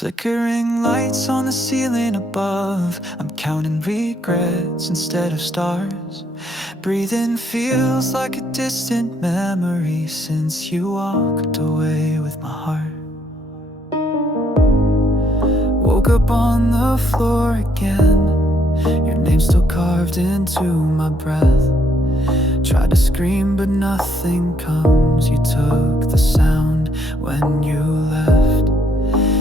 Flickering lights on the ceiling above. I'm counting regrets instead of stars. Breathing feels like a distant memory since you walked away with my heart. Woke up on the floor again, your name still carved into my breath. Tried to scream but nothing comes. You took the sound when you left.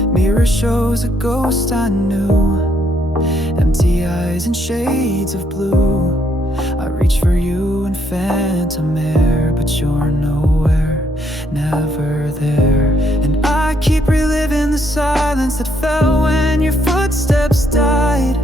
Mirror shows a ghost I knew, empty eyes and shades of blue. I reach for you in phantom air, but you're nowhere, never there. And I keep reliving the silence that fell when your footsteps died.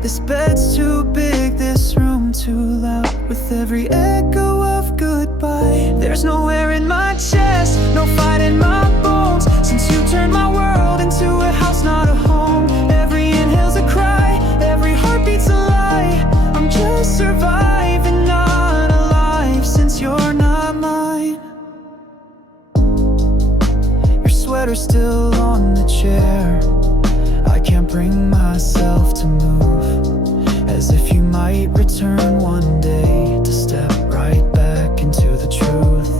This bed's too big, this room too loud, with every echo of goodbye. There's nowhere in my chest, no fight in my bones, since you turned my world into a house, not a home. Every inhale's a cry, every heartbeat's a lie. I'm just surviving, not alive, since you're not mine. Your sweater's still on the chair, I can't bring myself to move, as if you might return one day to step right back into the truth.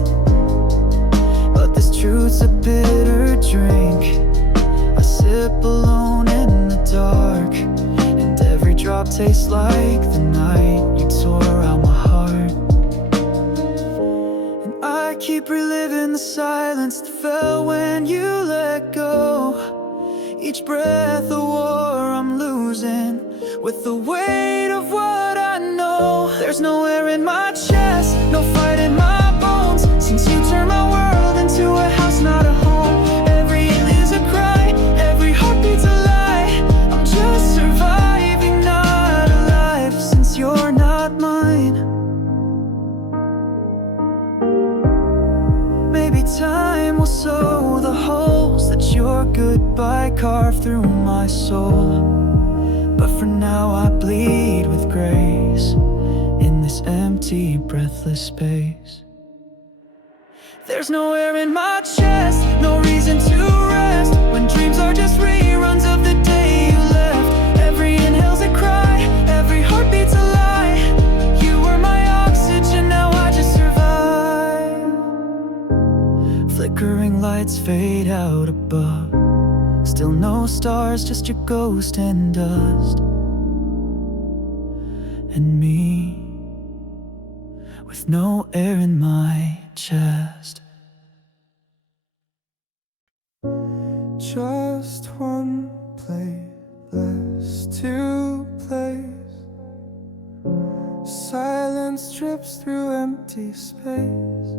But this truth's a bitter drink, I sip alone in the dark, and every drop tastes like the night you tore out my heart. And I keep reliving the silence that fell when you let go. Each breath a war I'm losing, with the weight of what I know. There's no air in my chest, no fight in my bones, since you turned my world into a house, not a home. Every inhale's a cry, every heartbeat's a lie. I'm just surviving, not alive, since you're not mine. Maybe time will sew the holes that your goodbye carved through my soul, but for now I bleed with grace in this empty, breathless space. There's no air in my chest, no reason to rest, when dreams are just reruns of the day you left. Every inhale's a cry, every heartbeat's a lie. You were my oxygen, now I just survive. Flickering lights fade out above, still no stars, just your ghost and dust. And me, with no air in my chest. Just one playlist to place. Silence drips through empty space.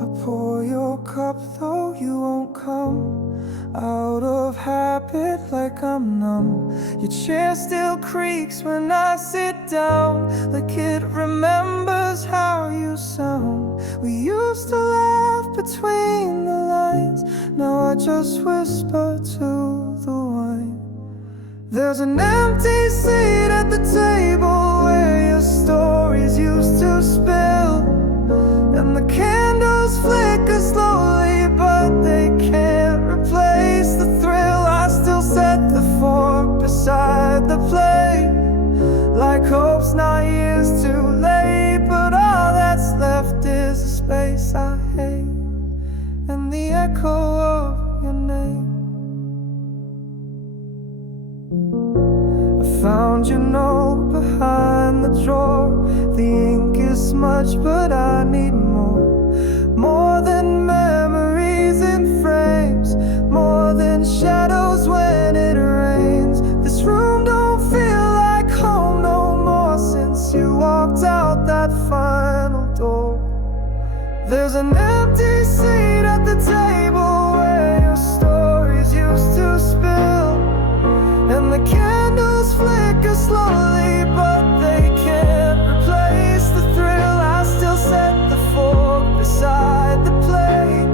I pour your cup though you won't come, out of habit like I'm numb. Your chair still creaks when I sit down, like it remembers how you sound. We used to laugh between the lines, now I just whisper to the wine. There's an empty seat at the table where your stories used to spill, and the candles flicker slowly, but they can't replace the thrill. I still set the fork beside the plate, like hope's not years too late. But all that's left is a space I hate, and the echo of your name. I found your note behind the drawer. The ink is smudged, but I need more. More than memories in frames, more than shadows when it rains. This room don't feel like home no more, since you walked out that final door. There's an empty seat at the table where your stories used to spill, and the candles flicker slowly, but they can't replace the thrill. I still set the fork beside the plate,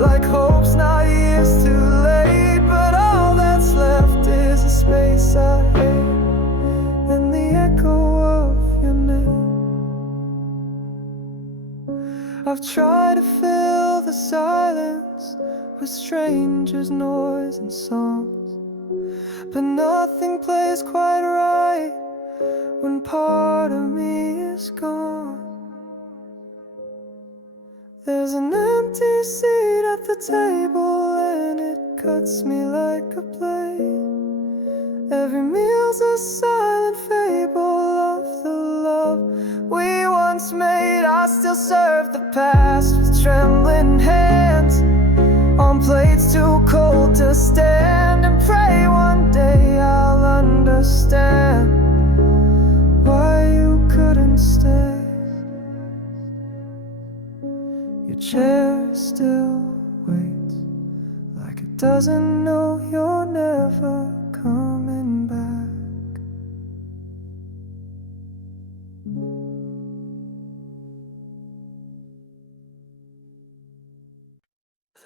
like hope's not years too late. But all that's left is a space I hate, and the echo of your name. I've tried to fill the silence with strangers, noise and songs. But nothing plays quite right when part of me is gone. There's an empty seat at the table and it cuts me like a blade. Every meal's a silent fable of the love we once made. I still serve the past with trembling hands on plates too cold to stand, and pray one day I'll understand why you couldn't stay. Your chair still waits like it doesn't know you're never coming back.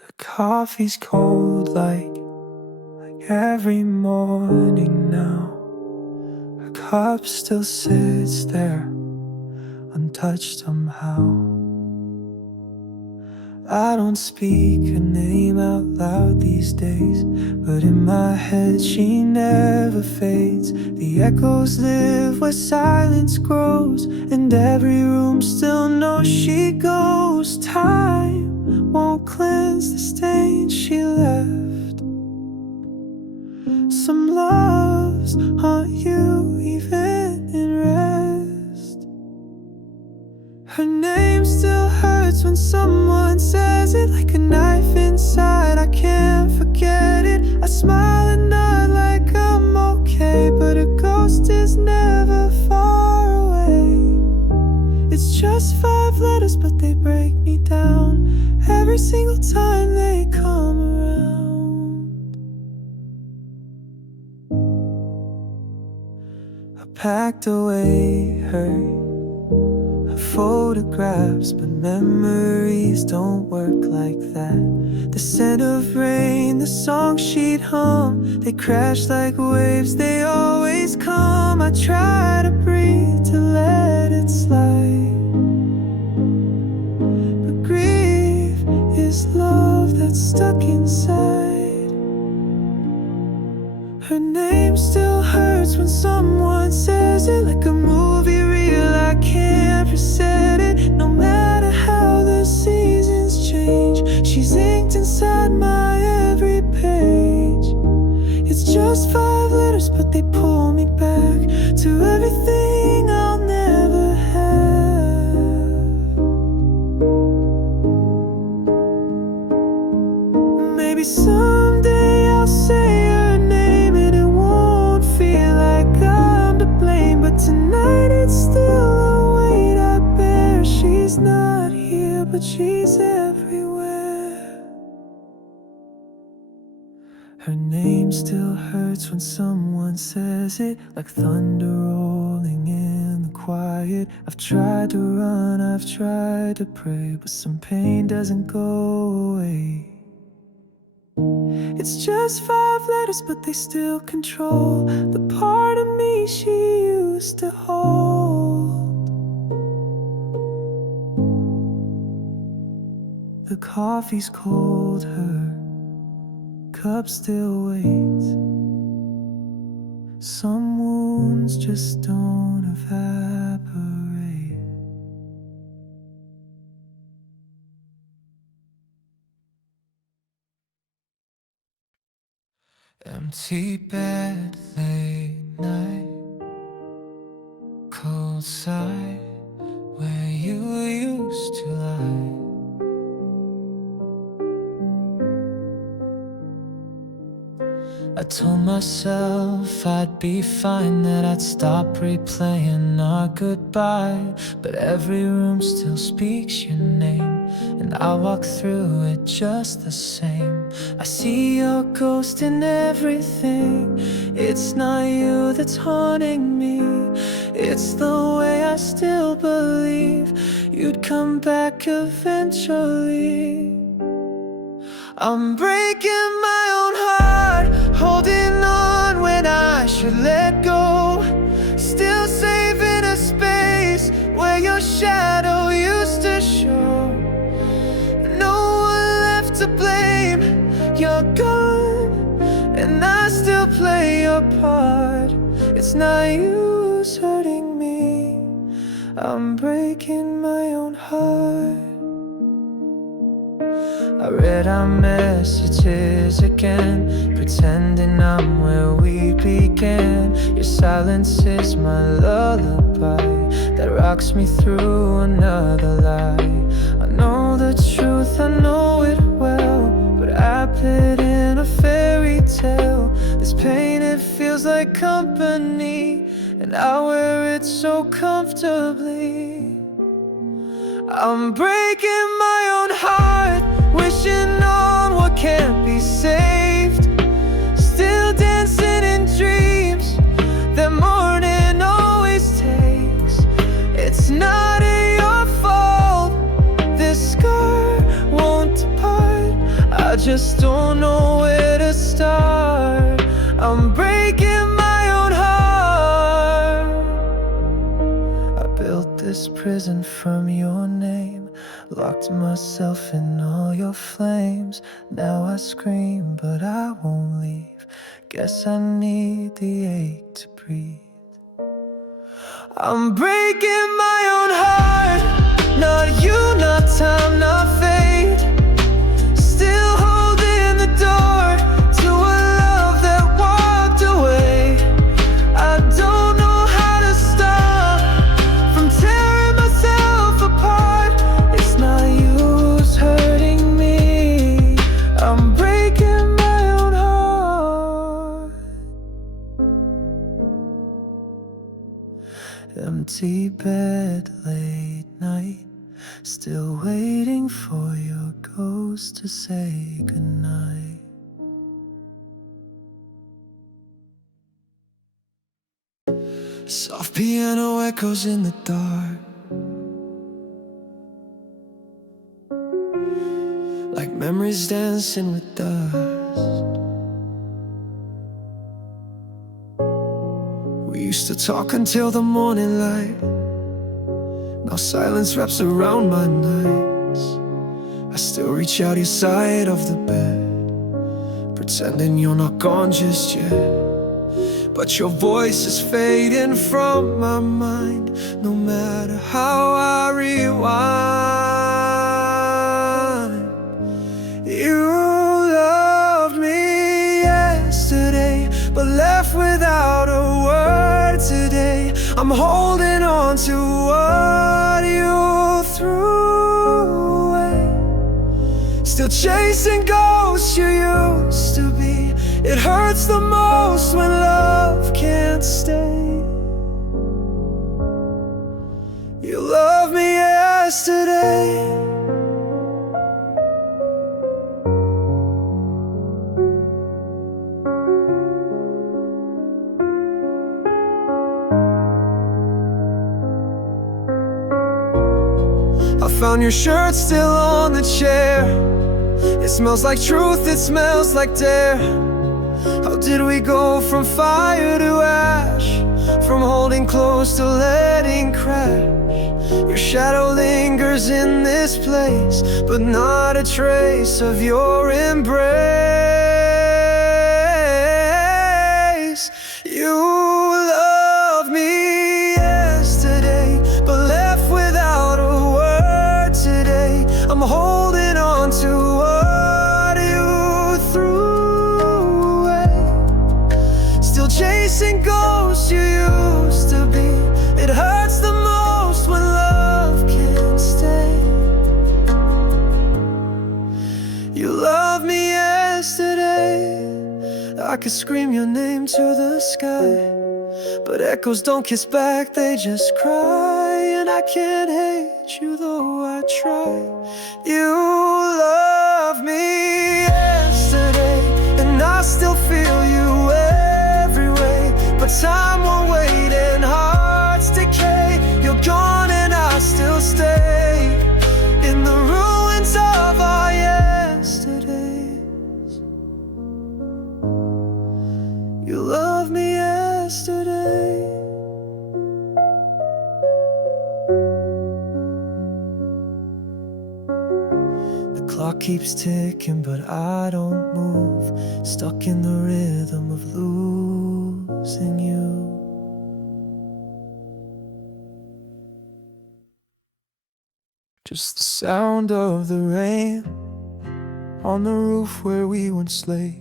The coffee's cold like every morning now. Her cup still sits there untouched somehow. I don't speak her name out loud these days, but in my head she never fades. The echoes live where silence grows, and every room still knows she goes. Time won't cleanse the stain she left. Some loves haunt you even in rest. Her name still hurts when someone says it, like a knife inside. I can't forget it. I smile and nod like I'm okay, but a ghost is never far away. It's just 5 letters, but they break me down every single time they come around. I packed away her photographs, but memories don't work like that. The scent of rain, the song she'd hum, they crash like waves, they always come. I try to breathe, to let it slide, but grief is love that's stuck inside. Her name still hurts when someone says it, like a movie reel. I can't reset it, no matter how the seasons change. She's inked inside my every page. It's just 5 letters, but they pull me back to everything I'll never have. Maybe someday I'll say her name and it won't feel like I'm to blame, but tonight it's still a weight I bear. She's not here, but she's everywhere. Her name still hurts when someone says it, like thunder rolling in the quiet. I've tried to run, I've tried to pray, but some pain doesn't go away. It's just 5 letters, but they still control the part of me she used to hold. The coffee's cold, her cup still waits. Some wounds just don't evaporate. Empty bed, late night, cold side, where you used to lie. I told myself I'd be fine, that I'd stop replaying our goodbye, but every room still speaks your name, and I walk through it just the same. I see your ghost in everything. It's not you that's haunting me, it's the way I still believe you'd come back eventually. I'm breaking my own heart, holding on when I should let go, still saving a space where your shadow used to show. No one blame. You're gone, and I still play your part. It's not use hurting me, I'm breaking my own heart. I read our messages again, pretending I'm where we began. Your silence is my lullaby that rocks me through another lie. I know the truth, I know it well, but I played in a fairy tale. This pain, it feels like company, and I wear it so comfortably. I'm breaking my own heart, wishing on what can't be saved. Still dancing in dreams that morning always takes. It's not your fault, this scar won't depart. I just don't know where to start. I'm breaking my own heart. I built this prison from your name, locked myself in all your flames. Now I scream, but I won't leave. Guess I need the ache to breathe. I'm breaking my own heart, not you, not time, not fate. Still holding the door to a love that walked away. I don't know how to stop from tearing myself apart. It's not use hurting me, I'm breaking my own heart. Empty bed, late night, still waiting for your ghost to say goodnight. Soft piano echoes in the dark, like memories dancing with dust. We used to talk until the morning light. Now silence wraps around my nights. I still reach out your side of the bed, pretending you're not gone just yet. But your voice is fading from my mind, no matter how I rewind. You loved me yesterday, but left without a word today. I'm holding on to what you threw away, still chasing ghosts you used to be. It hurts the most when love can't stay. You loved me yesterday, I found your shirt still on the chair. It smells like truth, it smells like dare. How did we go from fire to ash, from holding close to letting crash? Your shadow lingers in this place, but not a trace of your embrace. You loved me yesterday, but left without a word today. I'm holding on to what you threw away, still chasing ghosts you used to be. It hurts the most when love can't stay. You loved me yesterday, I could scream your name to the sky, but echoes don't kiss back, they just cry. And I can't hate you though I try. You love me yesterday, and I still feel you every way. But time won't wait and hearts decay. You're gone and I still stay in the ruins of our yesterdays. You love me yesterday. The clock keeps ticking, but I don't move, stuck in the rhythm of losing you. Just the sound of the rain on the roof where we once lay.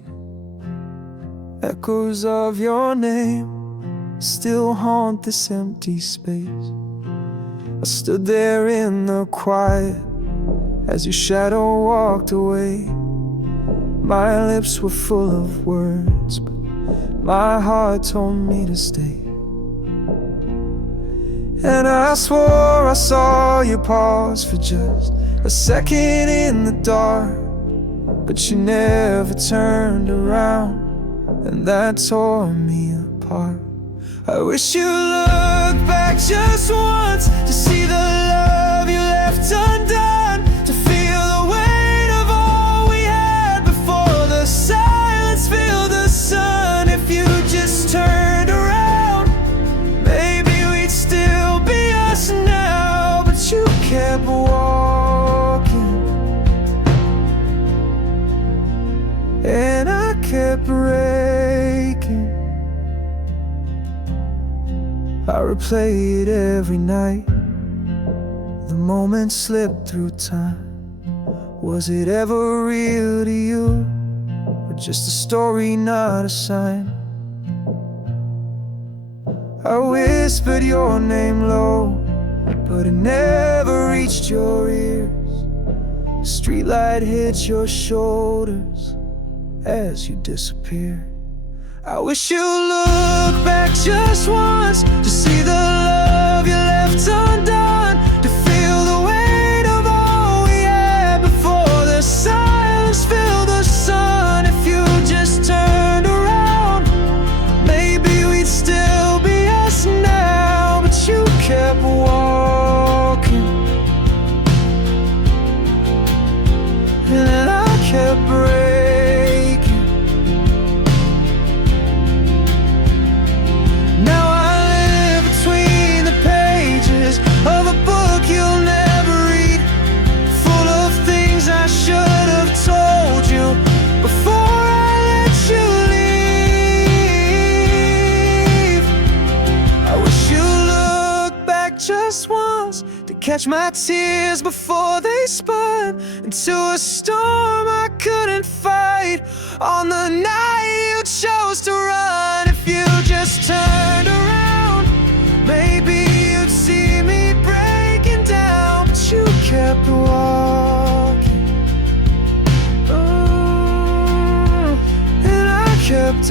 Echoes of your name still haunt this empty space. I stood there in the quiet as your shadow walked away. My lips were full of words, but my heart told me to stay. And I swore I saw you pause for just a second in the dark, but you never turned around, and that tore me apart. I wish you looked back just once to see the love you left undone, to feel the weight of all we had before the silence filled the sun. If you just turned around, maybe we'd still be us now. But you kept walking, and I kept breaking. I replay it every night. The moment slipped through time. Was it ever real to you, or just a story, not a sign? I whispered your name low, but it never reached your ears. The streetlight hit your shoulders as you disappeared. I wish you looked back just once to see the love you left undone, to feel the weight of all we had before the silence filled the sun. If you just turned around, maybe we'd still be us now. But you kept walking, and I kept breaking. Just once to catch my tears before they spun into a storm I couldn't fight. On the night you chose to run, if you just turned around, maybe you'd see me breaking down. But you kept walking, and I kept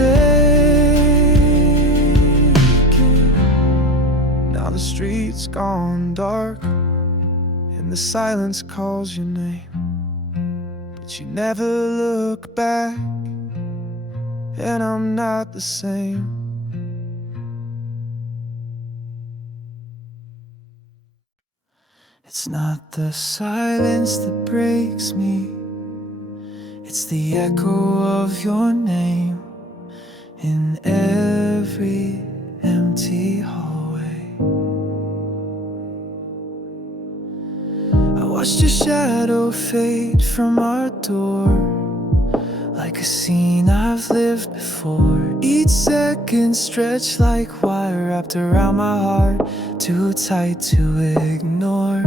the street's gone dark, and the silence calls your name, but you never look back, and I'm not the same. It's not the silence that breaks me, it's the echo of your name in every empty hallway. Watched your shadow fade from our door, like a scene I've lived before. Each second stretched like wire wrapped around my heart, too tight to ignore.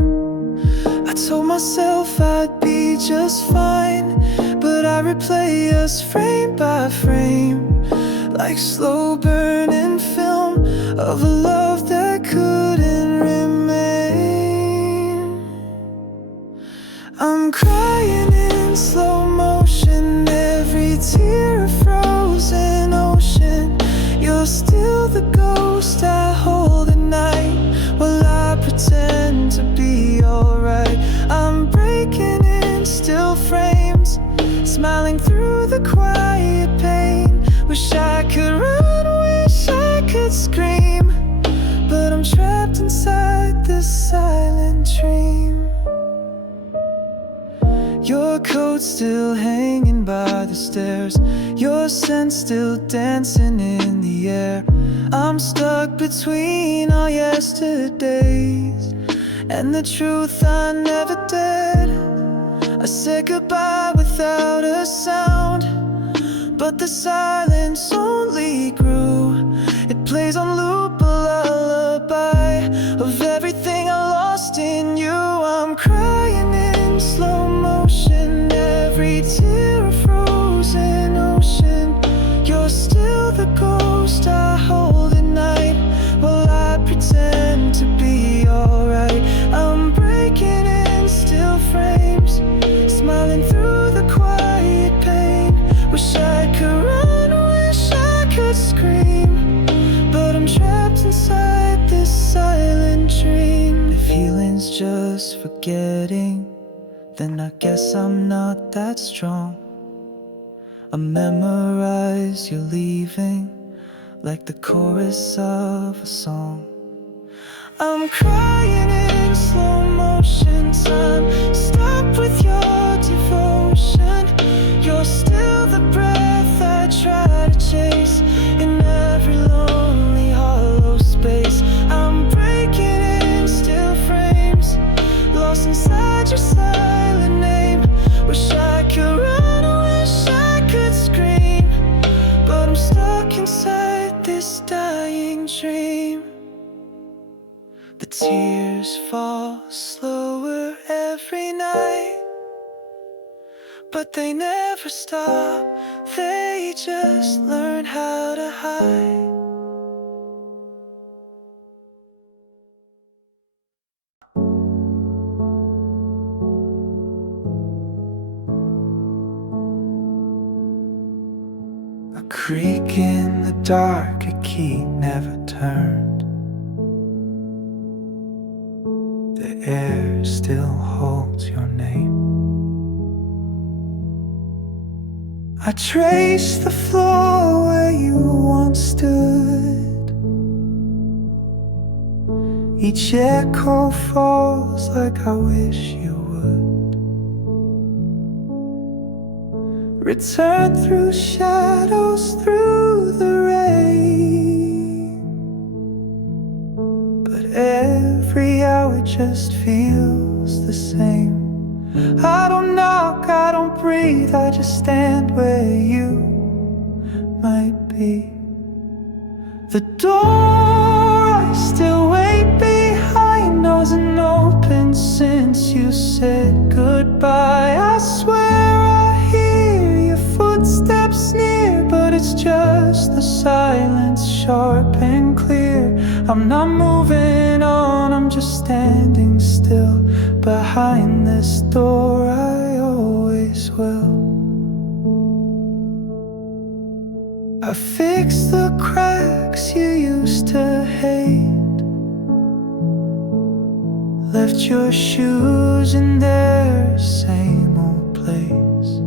I told myself I'd be just fine, but I replay us frame by frame, like slow burning film of a love that couldn't remain. I'm crying in slow motion, every tear a frozen ocean. You're still the ghost I hold at night, while I pretend to be alright. I'm breaking in still frames, smiling through the quiet pain. Wish I could run, wish I could scream, but I'm trapped inside this silent dream. Your coat still hanging by the stairs, your scent still dancing in the air. I'm stuck between all yesterdays and the truth I never dared. I said goodbye without a sound, but the silence only grew. It plays on loop, a lullaby of everything I lost in you. I'm crying in slow motion, every tear a frozen ocean. You're still the ghost I hold at night, while I pretend to be alright. I'm breaking in still frames, smiling through the quiet pain. Wish I could run, wish I could scream, but I'm trapped inside this silent dream. If healing's just forgetting, then I guess I'm not that strong. I memorize you leaving like the chorus of a song. I'm crying in slow motion, time stop with your devotion. You're still the breath I try to chase in every lonely hollow space. I'm breaking in still frames, lost inside your silent name. Wish I could run, wish I could scream, but I'm stuck inside this dying dream. The tears fall slower every night, but they never stop, they just learn how to hide. A creak in the dark, a key never turned. The air still holds your name. I trace the floor where you once stood. Each echo falls like I wish you would. Return through shadows, through the rain, but every hour just feels the same. I don't knock, I don't breathe, I just stand where you might be. The door I still wait behind hasn't opened since you said goodbye. I swear I hear your footsteps near, but it's just the silence, sharp and clear. I'm not moving on, I'm just standing still behind this door. I always will. I fixed the cracks you used to hate, left your shoes in their same old place.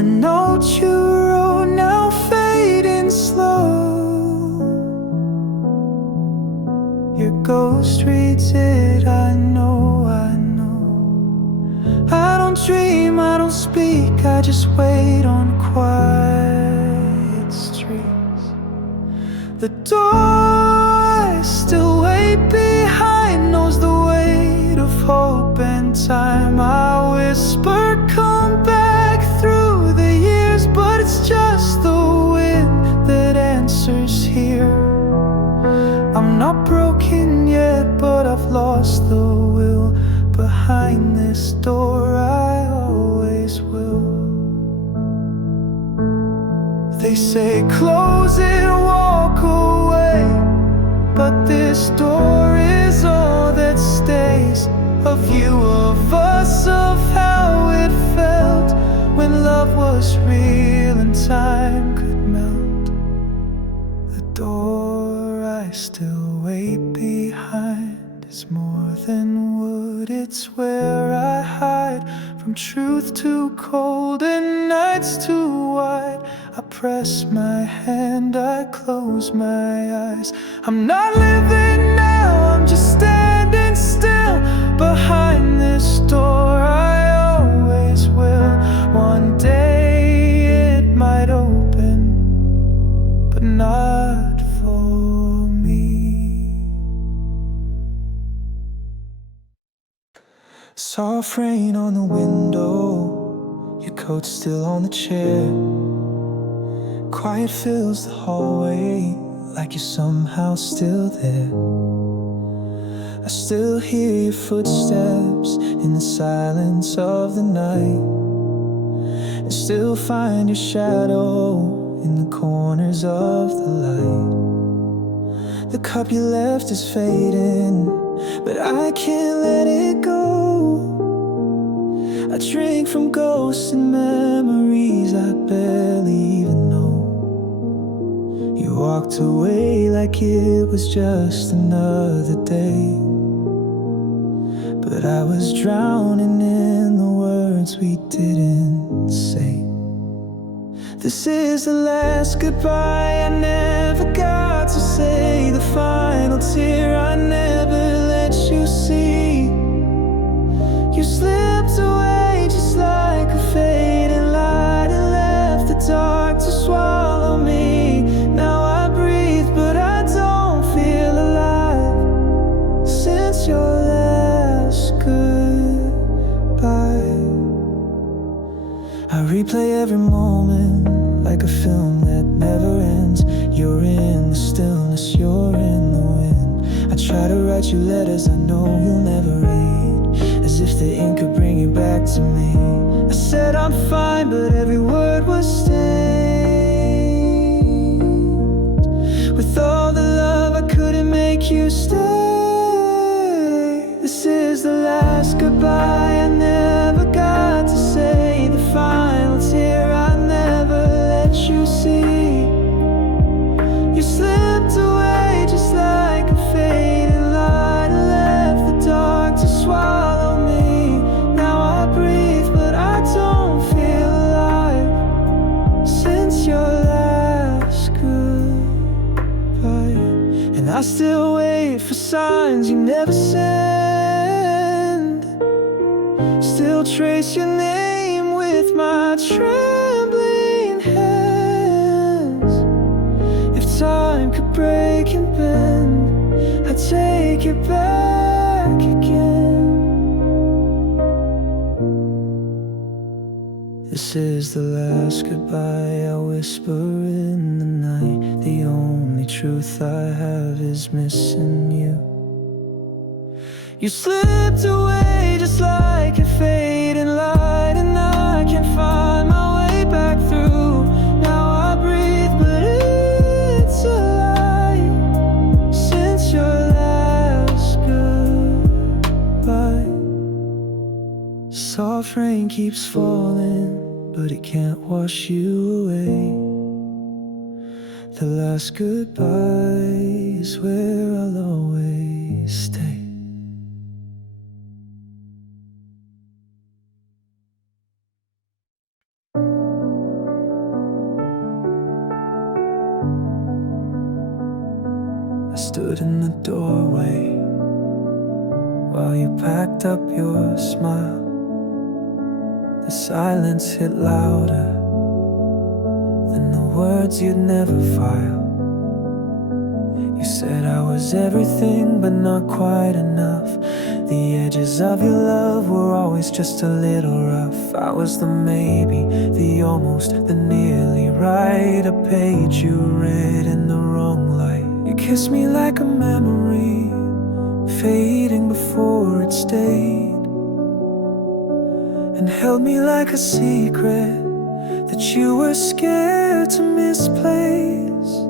A note you wrote now fading slow. Your ghost reads it, I know, I know. I don't dream, I don't speak, I just wait on quiet streets. The door I still wait behind knows the weight of hope and time. I whisper, come back through the years, but it's just the wind that answers here. I'm not broken yet, but I've lost the will. Behind this door I always will. They say close it, walk away, but this door is all that stays. A view of us, of how it felt when love was real and time could melt. The door I still wait behind is more than wood, it's where I hide from truth too cold and nights too wide. I press my hand, I close my eyes. I'm not living now, I'm just standing still behind this door. I always will. One day it might open, but not for me. Soft rain on the window, your coat still on the chair. Quiet fills the hallway, like you're somehow still there. I still hear your footsteps in the silence of the night, and still find your shadow in the corners of the light. The cup you left is fading, but I can't let it go. I drink from ghosts and memories I barely even know. You walked away like it was just another day, but I was drowning in the words we didn't say. This is the last goodbye I never got to say, the final tear I never let you see. You slipped away just like a fading light and left the dark to swallow me. Now I breathe but I don't feel alive since your last goodbye. I replay every moment like a film that never ends. You're in the stillness, you're in the wind. I try to write you letters I know you'll never read, as if the ink could bring you back to me. I said I'm fine, but every word was stained with all the love I couldn't make you stay. This is the last goodbye I never got to say, the final tear I never let you see. You slipped away just like a fading light and left the dark to swallow me. Now I breathe but I don't feel alive since your last goodbye. And I still wait for signs you never send, still trace your name with my trembling hands. If time could break and bend, I'd take it back again. This is the last goodbye I whisper in the night. The only truth I have is missing you. You slipped away just like a fading light, and I can't find my way back through. Now I breathe but it's a lie since your last goodbye. Soft rain keeps falling, but it can't wash you away. The last goodbye is where I'll always stay. I stood in the doorway while you packed up your smile. The silence hit louder than the words you'd never file. You said I was everything but not quite enough. The edges of your love were always just a little rough. I was the maybe, the almost, the nearly right, a page you read in the wrong light. You kissed me like a memory, fading before it stayed, and held me like a secret that you were scared to misplace.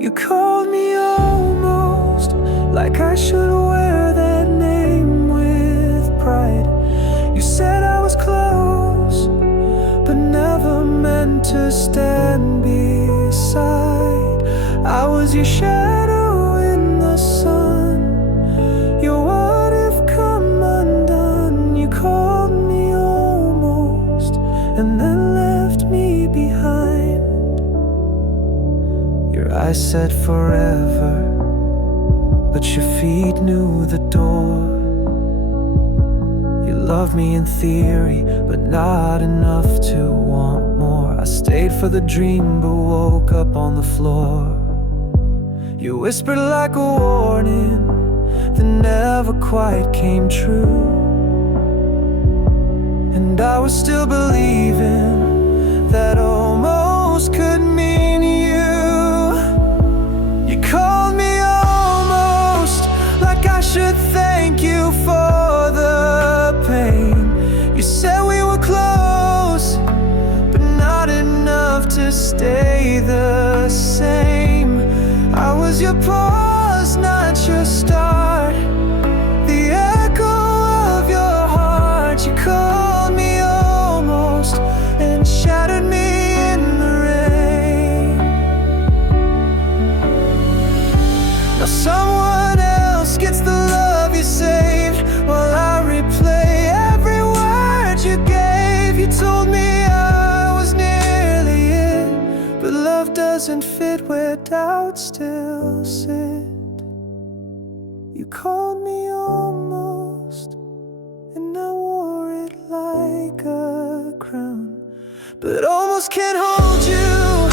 You called me almost, like I should wear that name with pride. You said I was close, but never meant to stand beside. I was your shadow in the sun, your what if come undone. You called me almost, and then left me behind. Your eyes said forever, but your feet knew the door. You loved me in theory, but not enough to want more. I stayed for the dream, but woke up on the floor. You whispered like a warning that never quite came true. and I was still believing that almost could mean you. You called me almost, like I should thank you for the pain. You said we were close, but not enough to stay the same. I was your pause, not your start, the echo of your heart. You called me almost and shattered me in the rain. Now someone else gets the love you saved, while I replay every word you gave. You told me I was nearly it, but love doesn't fit where doubts still sit. You called me almost, and I wore it like a crown, but almost can't hold you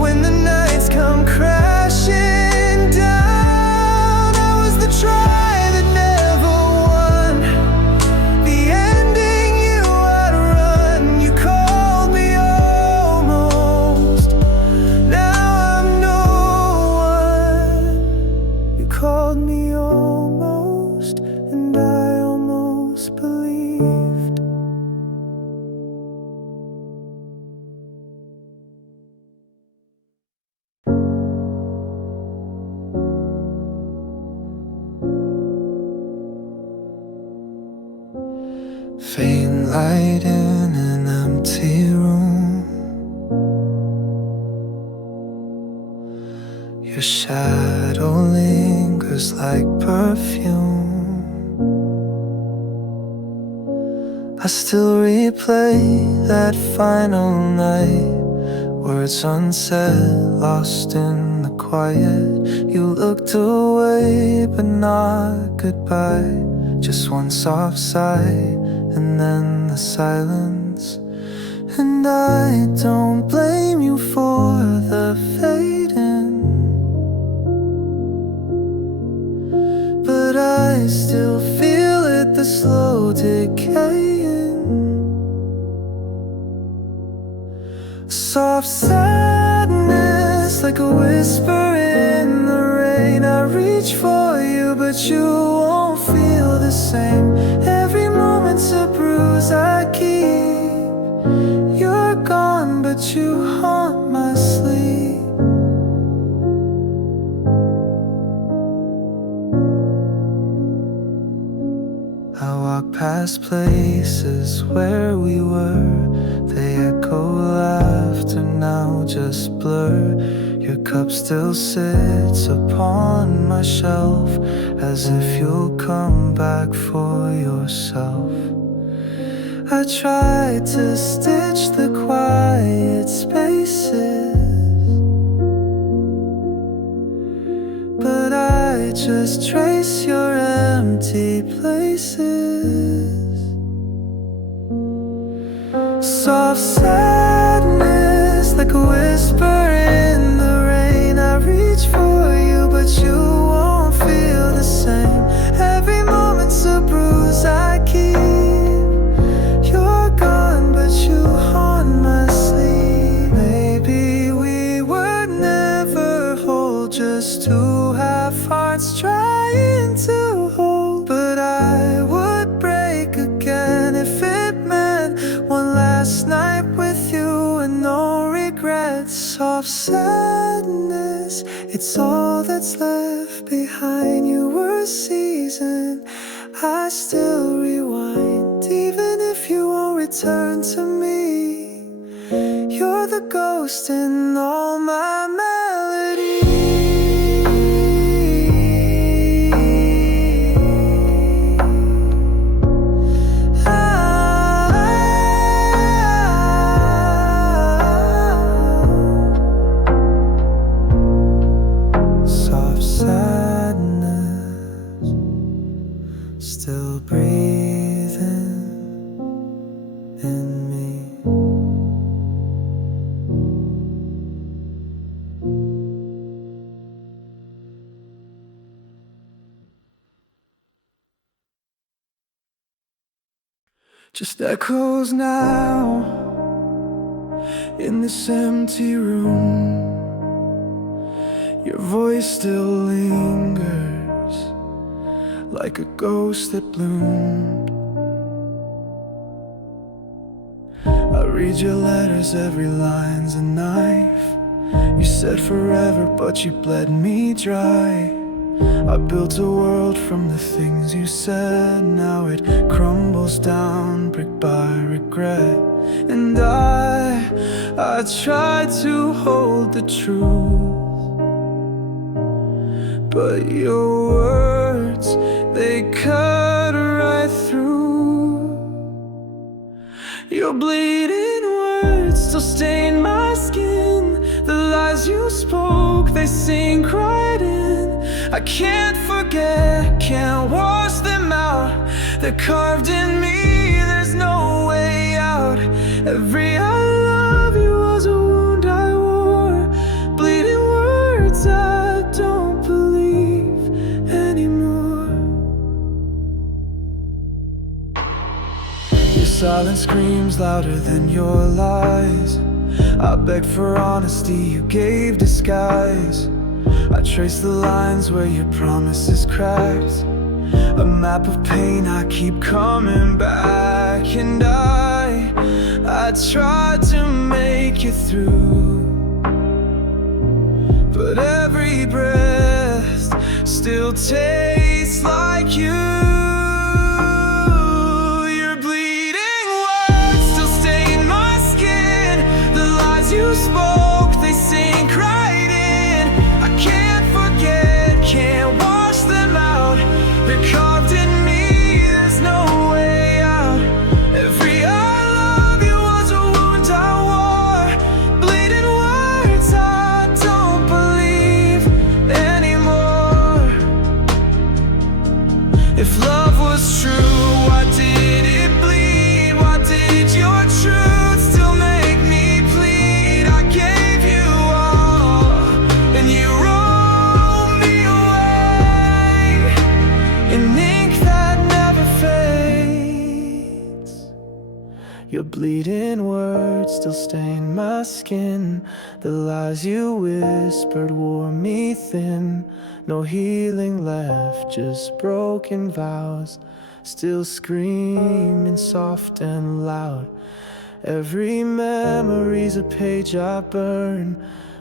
when the nights come crashing down. I was the try that never won, the ending you outrun. You called me almost, now I'm no one. You called me almost, and I almost believed. Faint light in an empty room, your shadow lingers like perfume. I still replay that final night, words unsaid, lost in the quiet. You looked away, but not goodbye. Just one soft sigh, and then the silence. And I don't blame you for the fading, but I still feel it, the slow decaying. Soft sadness, like a whisper in the rain. I reach for you, but you won't feel the same. Every moment's a bruise I keep. You're gone, but you haunt my sleep. I walk past places where we were. They echo laughter, now just blur. Your cup still sits upon my shelf, as if you'll come back for yourself. I tried to stitch the quiet spaces, but I just trace your empty places. Soft sadness, like a whisper in the rain. I reach for you, but you won't feel the same. Every moment's a bruise I keep. You're gone, but you haunt my sleep. Maybe we were never whole, just two half hearts trying to hold. But I would break again if it meant one last night with you and no regrets. Soft sadness, it's all that's left behind. You were a season, I still rewind. Even if you won't return to me, you're the ghost in all my melodies. Soft sadness, still breathing in me. just echoes now in this empty room. Your voice still lingers like a ghost that bloomed. I read your letters, every line's a knife. You said forever, but you bled me dry. I built a world from the things you said. Now it crumbles down brick by regret. And I tried to hold the truth, but your words, they cut right through. Your bleeding words still stain my skin. The lies you spoke, they sink right in. I can't forget, can't wash them out. They're carved in me, there's no way out. Every I love you was a wound I wore. Bleeding words I don't believe anymore. Your silence screams louder than your lies. I begged for honesty, you gave disguise. I trace the lines where your promises cracked. A map of pain, I keep coming back. And I tried to make it through, but every breath still tastes like you. Your bleeding words still stain my skin. The lies you spoke, they sink right in. I can't forget, can't wash them out. They're carved in me, there's no way out. Every I love you was a wound I wore. Bleeding words I don't believe anymore. If love was true, why did it bleed? Why did your truth still make me plead? I gave you all, and you wrote me away in ink that never fades. Your bleeding words still stain my skin. The lies you whispered wore me thin. No healing left, just broken vows, still screaming soft and loud. Every memory's a page I burn.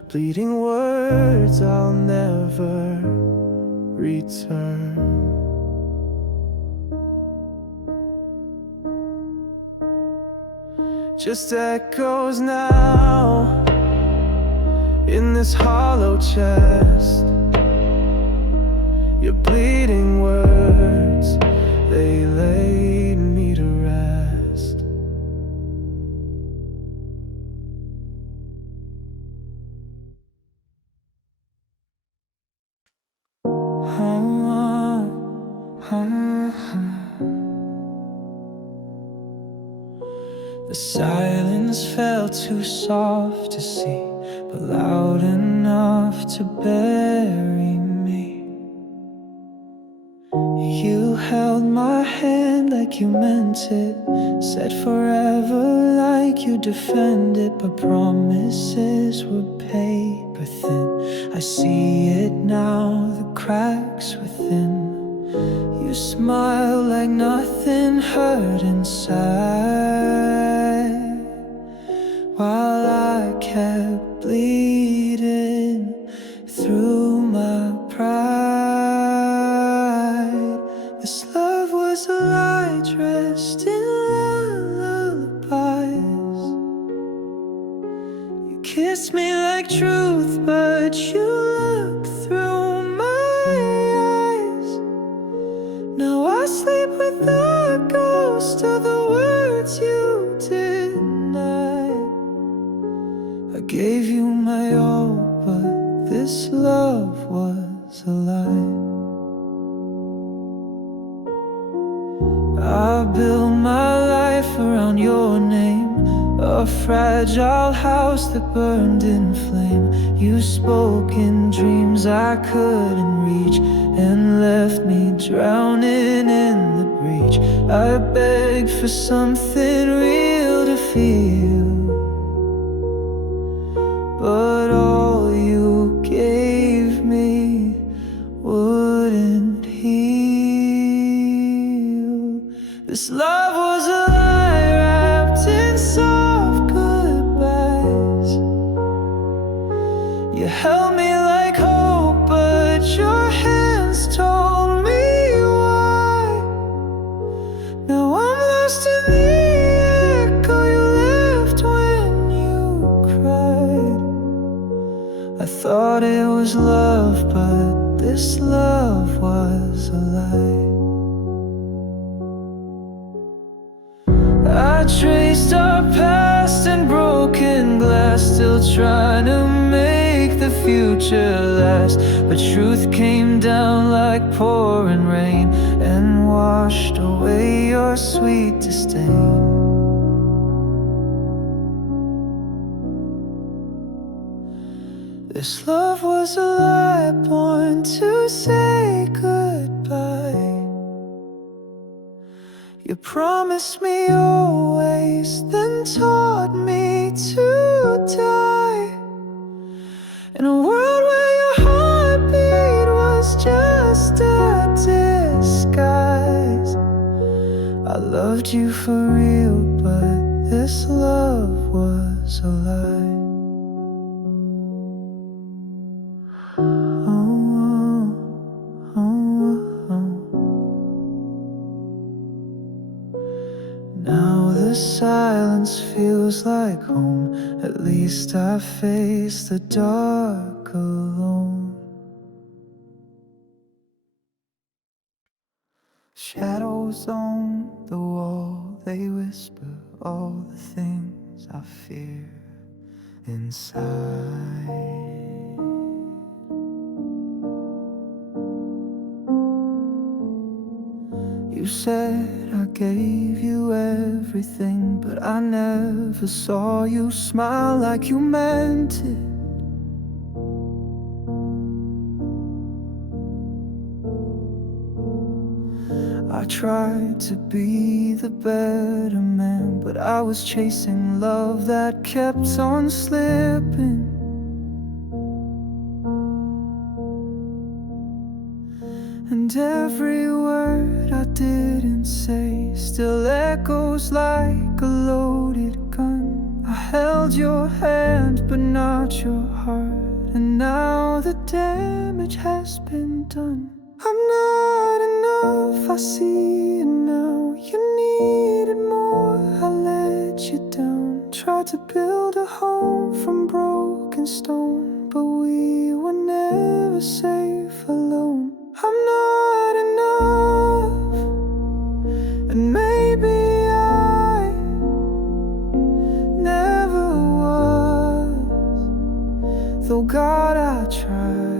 Bleeding words I'll never return. Just echoes now in this hollow chest. Your bleeding words, they laid me to rest. The silence felt too soft to see, but loud enough to bury me. You held my hand like you meant it, said forever like you defend it, but promises were paper thin. I see it now, the cracks within. You smiled like nothing hurt inside, while I kept bleeding through my pride. This love was a lie dressed in lullabies. You kissed me like truth, but you looked through my eyes. Now I sleep with the ghost of the words you denied. I gave you my all, but this love was a lie. I built my life around your name, a fragile house that burned in flame. You spoke in dreams I couldn't reach, and left me drowning in the breach. I begged for something real to feel, but all you gave me wouldn't heal. This love was a lie wrapped in soft goodbyes. You held me like hope, but your hands told me why. Now I'm lost in the echo you left when you cried. I thought it was love, but this love was a lie. I traced our past in broken glass, still trying to make the future last. But truth came down like pouring rain and washed away your sweet disdain. This love was a lie, born to say goodbye. You promised me always, then taught me to die. In a world where your heartbeat was just a disguise. I loved you for real, but this love was a lie. Now the silence feels like home. At least I face the dark alone. Shadows on the wall, they whisper all the things I fear inside. You said I gave you everything, but I never saw you smile like you meant it. I tried to be the better man, but I was chasing love that kept on slipping. And every word I didn't say still echoes like a loaded gun. I held your hand but not your heart, and now the damage has been done. I'm not enough, I see it now. You needed more, I let you down. Tried to build a home from broken stone, but we were never safe alone. I'm not enough, and maybe I never was. Though God, I tried.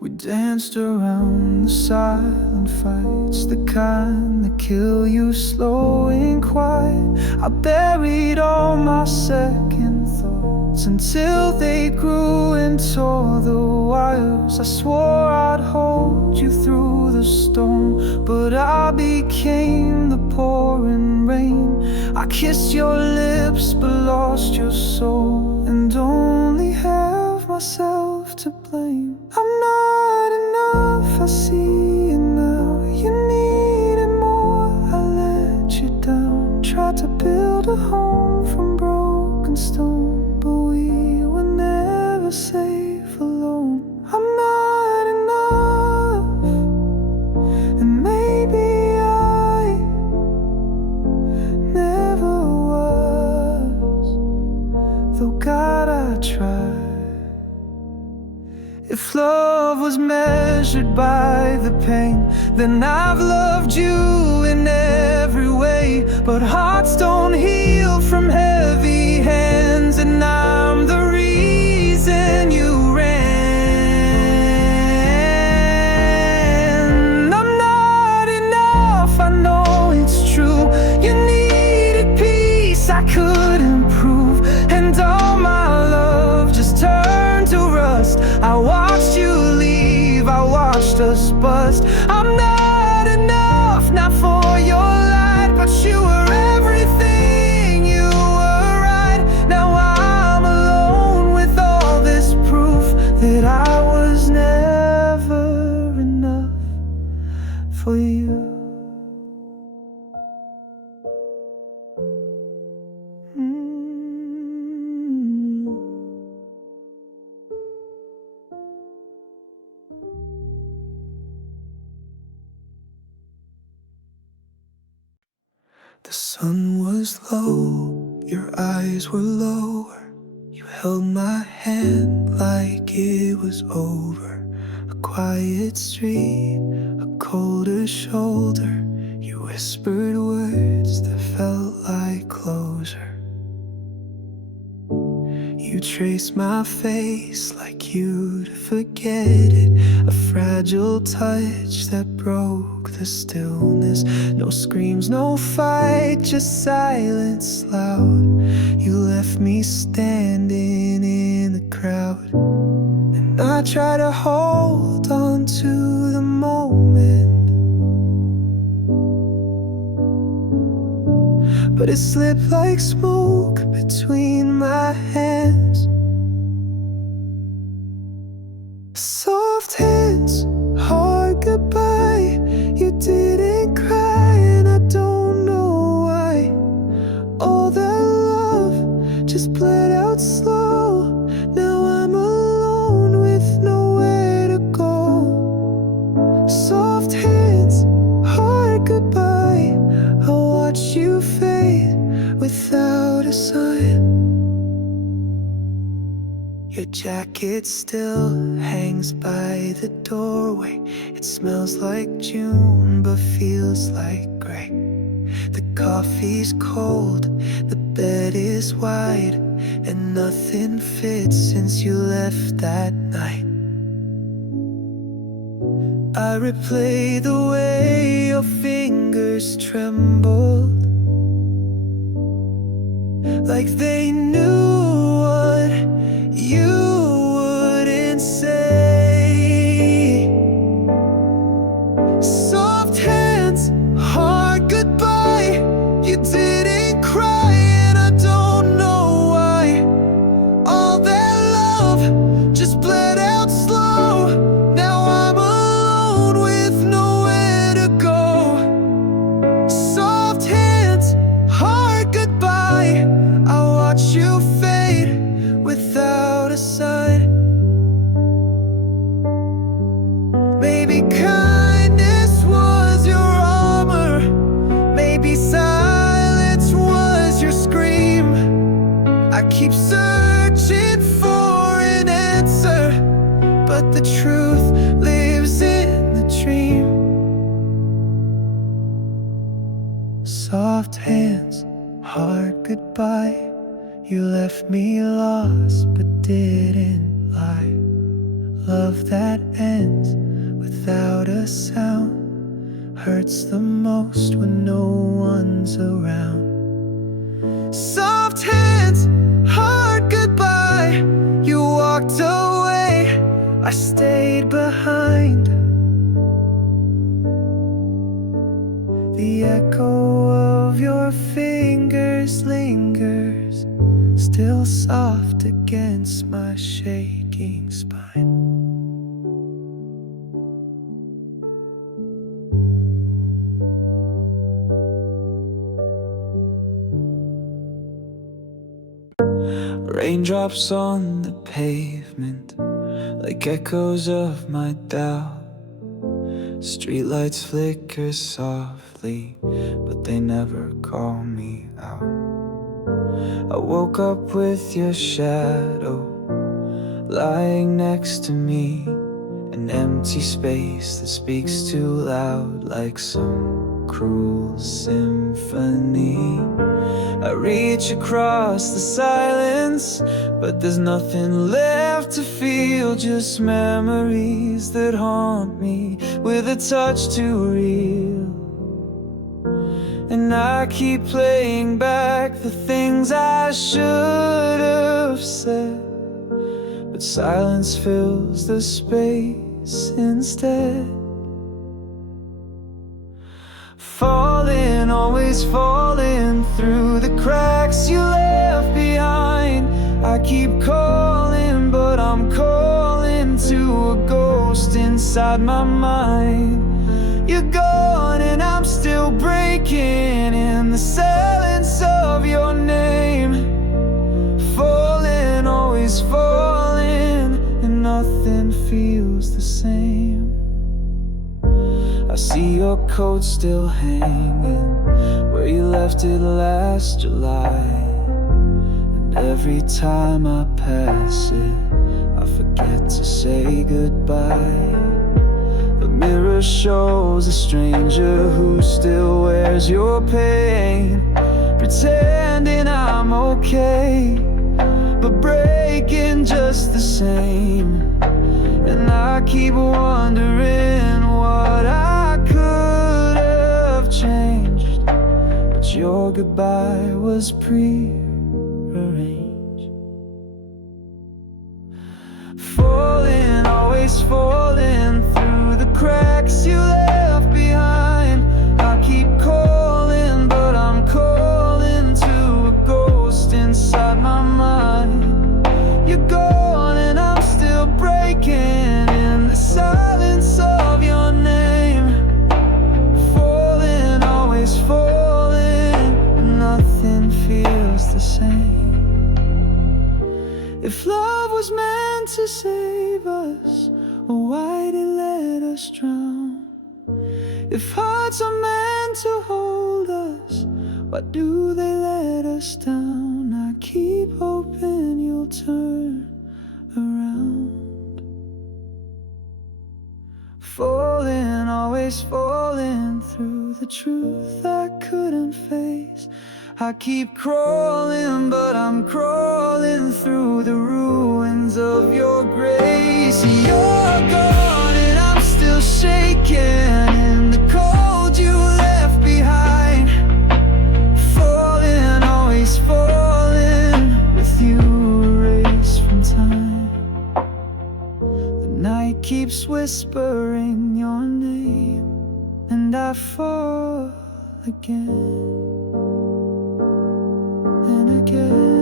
We danced around the silent fights, the kind that kill you slow and quiet. I buried all my second thoughts until they grew and tore the wires. I swore I'd hold you through the storm, but I became the pouring rain. I kissed your lips but lost your soul, and only have myself to blame. I'm not enough, I see it now. You needed more, I let you down. Tried to build a home from broken stone, but we were never safe alone. I'm not enough, and maybe I never was. Though God, I tried. If love was measured by the pain, then I've loved you in every way. But hearts don't heal from heavy hands, and I'm the reason you ran. I'm not enough, I know it's true. You needed peace The sun was low, your eyes were lower. You held my hand like it was over. A quiet street, a colder shoulder. You whispered words that felt like closure. You traced my face like you'd forget it. A fragile touch that broke the stillness. No screams, no fight, just silence loud. You left me standing in the crowd, and I try to hold on to the moment, but it slipped like smoke between my hands. Soft hands, hard goodbye. You didn't cry, and I don't know why. All that love just bled out slow. Now I'm alone with nowhere to go. Soft hands, hard goodbye. I'll watch you fade without a sign. Your jacket still hangs by the doorway. It smells like June but feels like gray. The coffee's cold, the bed is wide, and nothing fits since you left that night. I replay the way your fingers trembled, like they knew what you wouldn't say. Soft hands, hard goodbye. You didn't cry, and I don't know why. All that love just bled out slow. Now I'm alone with nowhere to go. Soft hands, hard goodbye. I'll watch you fade without a sign. Maybe kindness was your armor. Maybe silence was your scream. I keep searching for an answer, but the truth lives in the dream. Soft hands, hard goodbye. You left me lost but didn't lie. Love that ends without a sound hurts the most when no one's around. Soft hands, hard goodbye. You walked away, I stayed behind. The echo of your fingers lingers, still soft against my shaking spine. Raindrops on the pavement, like echoes of my doubt. Streetlights flicker softly, but they never call me out. I woke up with your shadow lying next to me, an empty space that speaks too loud, like some cruel symphony. I reach across the silence, but there's nothing left to feel, just memories that haunt me with a touch too real. And I keep playing back the things I should have said, but silence fills the space instead. Falling, always falling through the cracks you left behind. I keep calling, but I'm calling to a ghost inside my mind. You're gone and I'm still breaking in the silence of your name. Falling, always falling, and nothing feels the same. I see your coat still hanging where where you left it last July. And every time I pass it, I forget to say goodbye. The mirror shows a stranger who still wears your pain, pretending I'm okay, but breaking just the same. And I keep wondering what I could have changed, but your goodbye was pre-arranged. Falling, always falling through the cracks you left behind. I keep calling, but I'm calling to a ghost inside my mind. You're gone and I'm still breaking in the silence of your name. Falling, always falling, and nothing feels the same. If love was meant to save us, why did it let us drown? If hearts are meant to hold us, why do they let us down? I keep hoping you'll turn around. Falling, always falling through the truth I couldn't face. I keep crawling, but I'm crawling through the ruins of your grace. You're gone and I'm still shaking in the cold you left behind. Falling, always falling, with you erased from time. The night keeps whispering your name, and I fall again and again.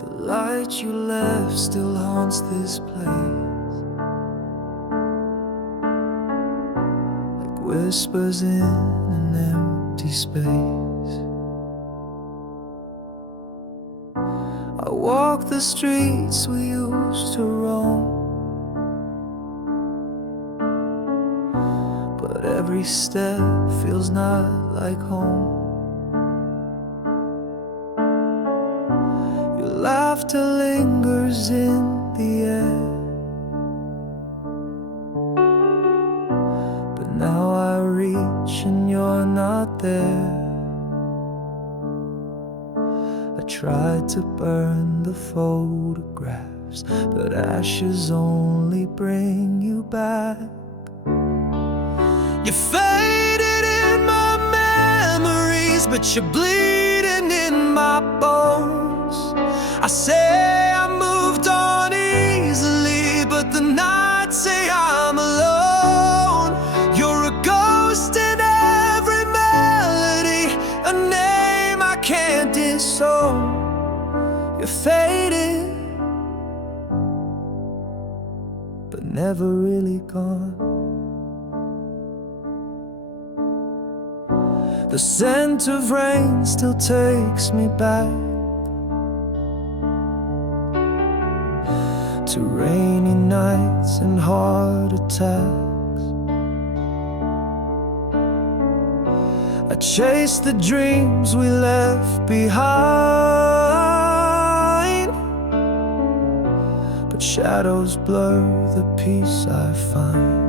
The light you left still haunts this place, like whispers in an empty space. I walk the streets we used to roam, but every step feels not like home. Your laughter lingers in the air, but now I reach and you're not there. I tried to burn the photographs, but ashes only bring you back. You faded in my memories, but you're bleeding in my bones. I say I moved on easily, but the nights say I'm alone. You're a ghost in every melody, a name I can't disown. You're faded, but never really gone. The scent of rain still takes me back to rainy nights and heart attacks. I chase the dreams we left behind, but shadows blur the peace I find.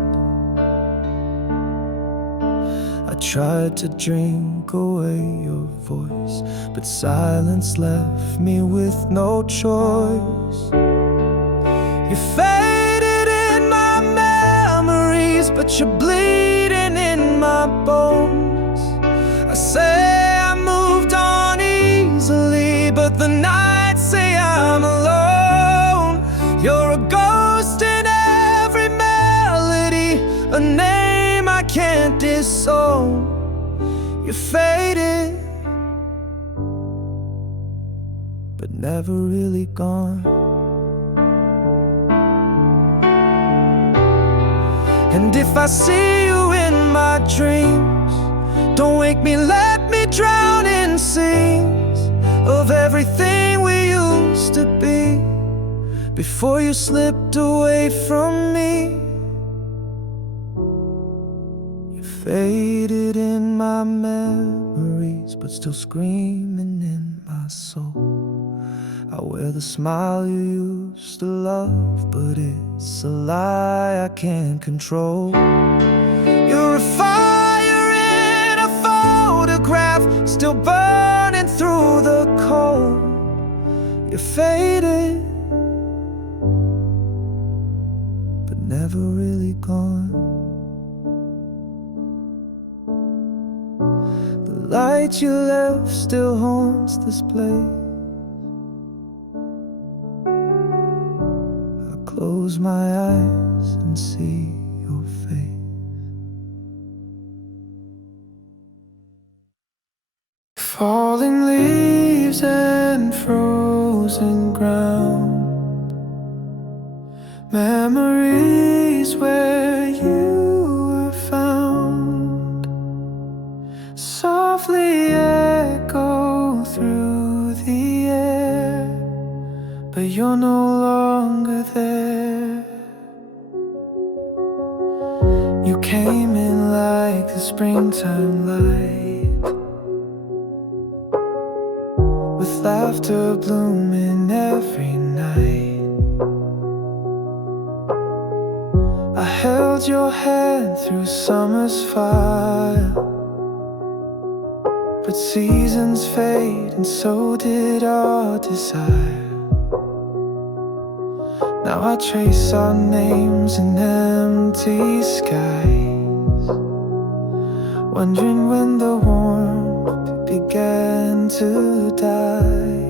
I tried to drink away your voice, but silence left me with no choice. You faded in my memories, but you're bleeding in my bones. I say I moved on easily, but the nights say I'm alone. You're a ghost in every melody, a name I can't disown. You're faded, but never really gone. And if I see you in my dreams, don't wake me, let me drown in scenes. of everything we used to be before you slipped away from me. You faded in my memories, but still screaming in my soul. I wear the smile you used to love, but it's a lie I can't control. You're a fire in a photograph, still burning through the cold. You're faded, but never really gone. The light you left still haunts this place. I close my eyes and see your face. Falling leaves and frozen ground, memories where you were found, softly echo through the air, but you're no longer there. You came in like the springtime light, with laughter blooming every night. I held your hand through summer's fire, but seasons fade and so did our desire. Now I trace our names in empty skies, wondering when the warmth began to die.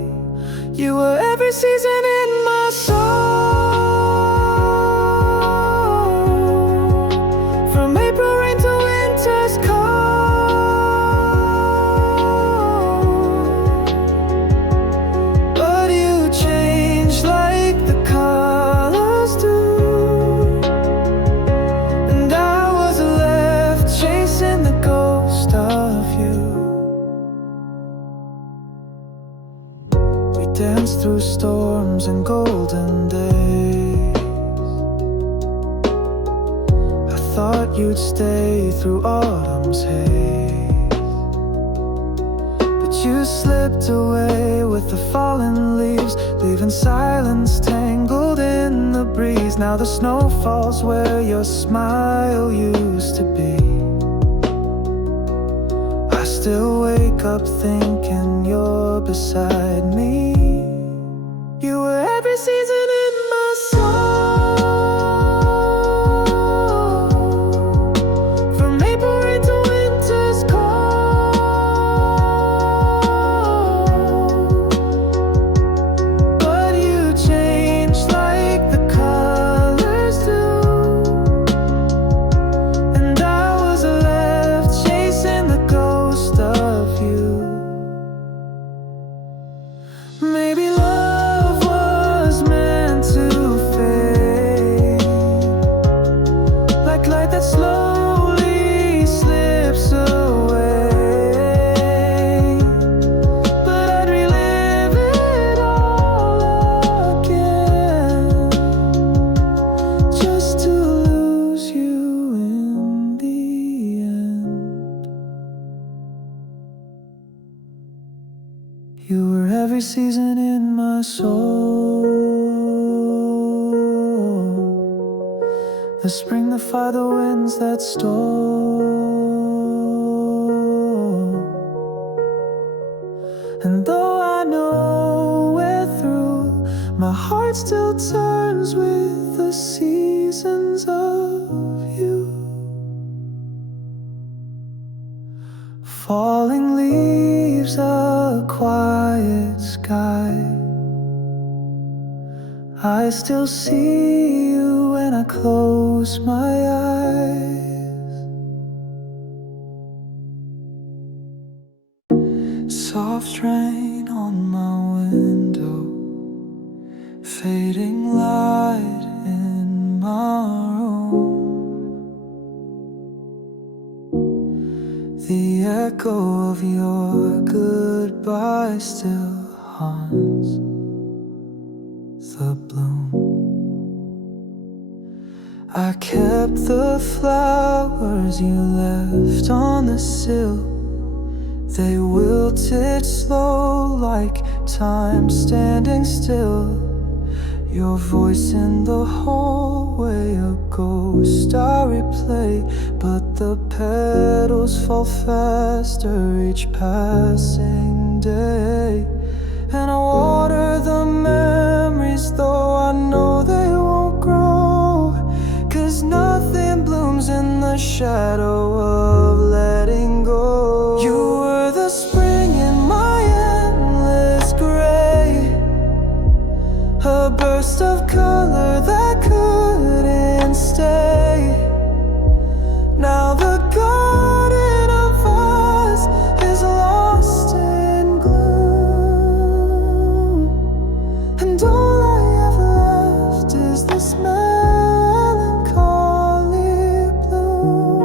You were every season in my soul, from April rain to winter's cold. But you changed like the colors do, and I was left chasing the ghost of you. We danced through storms and golden days. I thought you'd stay through autumn's haze, but you slipped away with the fallen leaves, leaving silence tangled in the breeze. Now the snow falls where your smile used to be. I still wake up thinking you're beside me. You were every season in my soul, from April rain to winter's cold. But you changed like the colors do, and I was left chasing the ghost of you. Maybe love was meant to fade, like light that slowly slips away. But I'd relive it all again, just to lose you in the end. You were every season in my soul, the spring, the fire, the winds that stole. And though I know we're through, my heart still turns with the seasons of you. Falling leaves, a quiet sky, I still see you when I close my eyes. Soft rain on my window, fading light in my room. The echo of your goodbye still haunts the bloom. I kept the flowers you left on the sill. They wilted slow like time standing still. Your voice in the hallway, a ghost I replay. But the petals fall faster each passing day. And I water the memories, though I know they won't grow. 'Cause nothing blooms in the shadow of letting go. You were the spring in my endless gray, a burst of color that couldn't stay. Now the garden of us is lost in gloom, and all I have left is this melancholy bloom.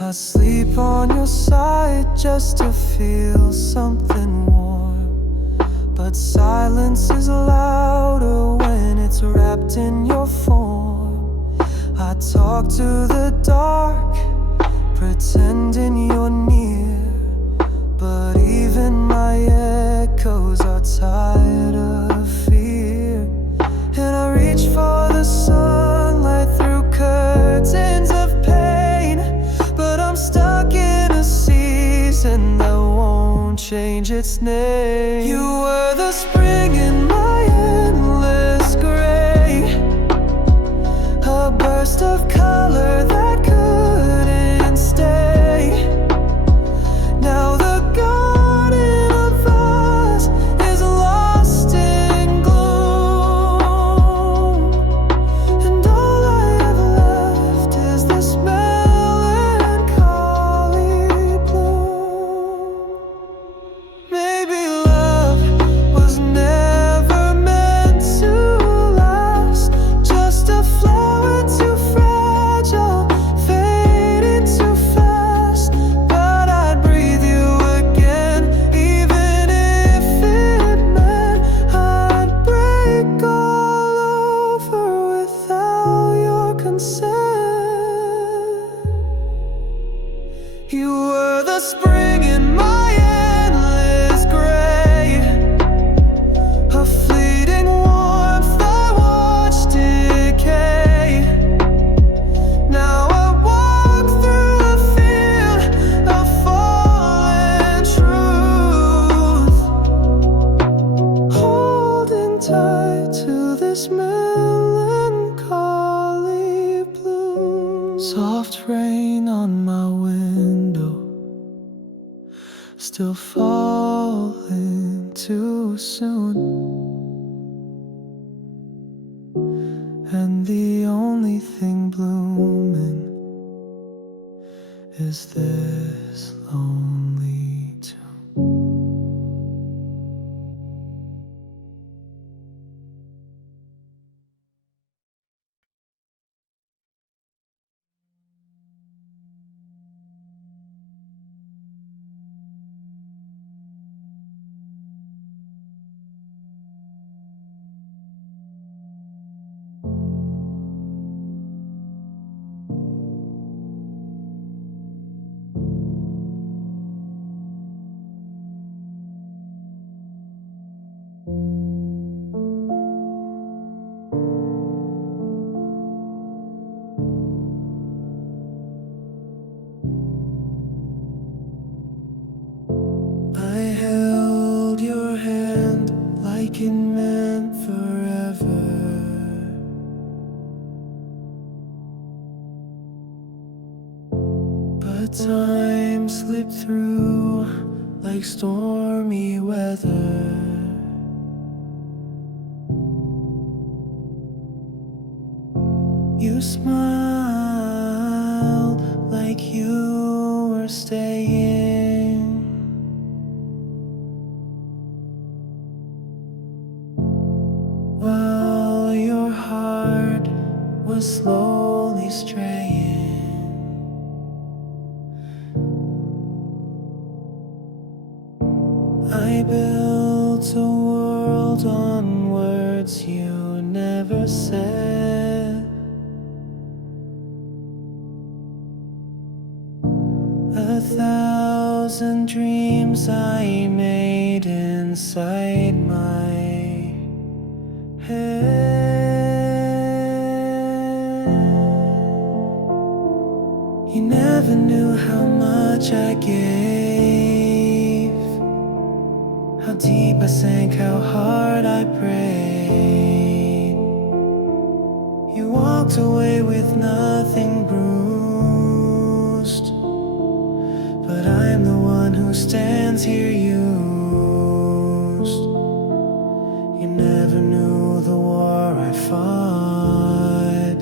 I sleep on your side just to feel something warm, but silence is louder when it's wrapped in your form. I talk to the dark, pretending you're near, but even my echoes are tired of fear. And I reach for the sunlight through curtains of pain, but I'm stuck in a season that won't change its name. You were the spring in my endless gray, a burst of color that couldn't stay. Now the garden of us is lost in gloom, and all I have left is this melancholy bloom. Maybe love was never meant to last, just a flower too fragile, fading too fast. But I'd breathe you again, even if it meant I'd break all over without your consent. You were the spring in my endless gray, a fleeting warmth I watched decay. Now I walk through a field of fallen truth, holding tight to this melancholy bloom. Soft rain on my window, still falling too soon, and the only thing blooming is this lonely tune. I held your hand like it meant forever, but time slipped through like stormy weather. You smiled like you were staying, while your heart was slowly straying. I built a world on words you never said. 1,000 dreams I made inside my head. You never knew how much I gave, how deep I sank, how hard I prayed. You walked away with nothing bruised, but I'm the one who stands here used. You never knew the war I fought,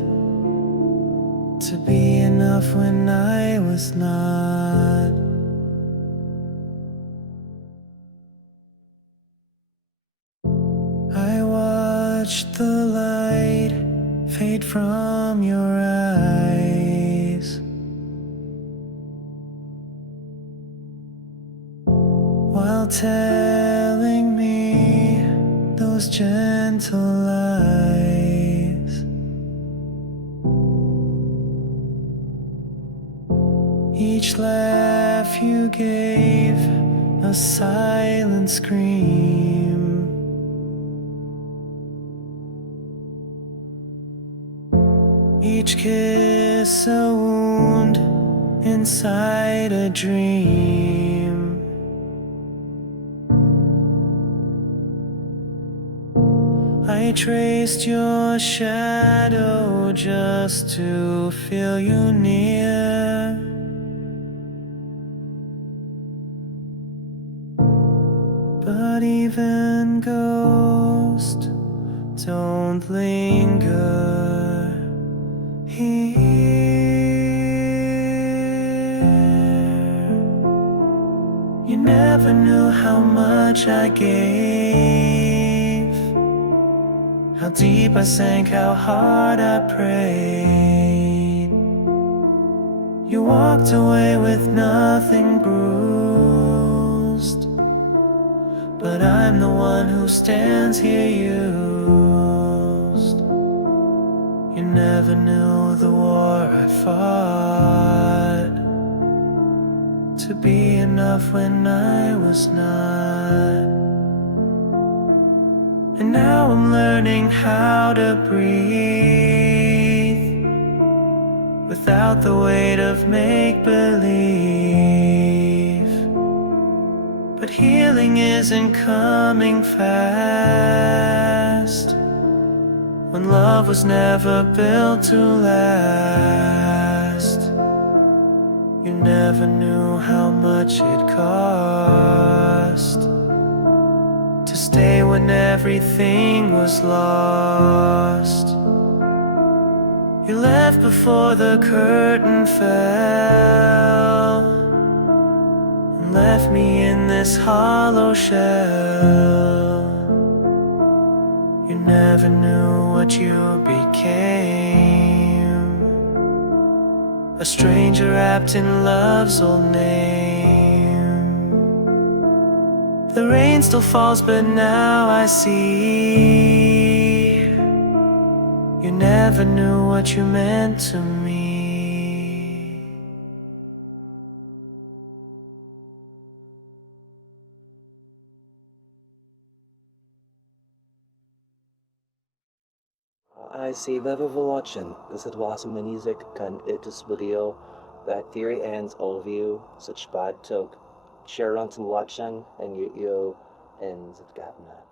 to be enough when I was not. I watched the light fade from your eyes, while telling me those gentle lies. Each laugh you gave a silent scream. Each kiss a wound inside a dream. I traced your shadow just to feel you near. But even ghosts don't linger here. You never knew how much I gave, how deep I sank, how hard I prayed. You walked away with nothing bruised, but I'm the one who stands here used. You never knew the war I fought, to be enough when I was not. And now I'm learning how to breathe without the weight of make-believe. But healing isn't coming fast when love was never built to last. You never knew how much it cost to stay when everything was lost. You left before the curtain fell and left me in this hollow shell. You never knew what you became, a stranger wrapped in love's old name. The rain still falls, but now I see you never knew what you meant to me. I see level watching. This was music kan itus video that theory ends all of you such bad talk. Share on some watching and you ends at Gatna.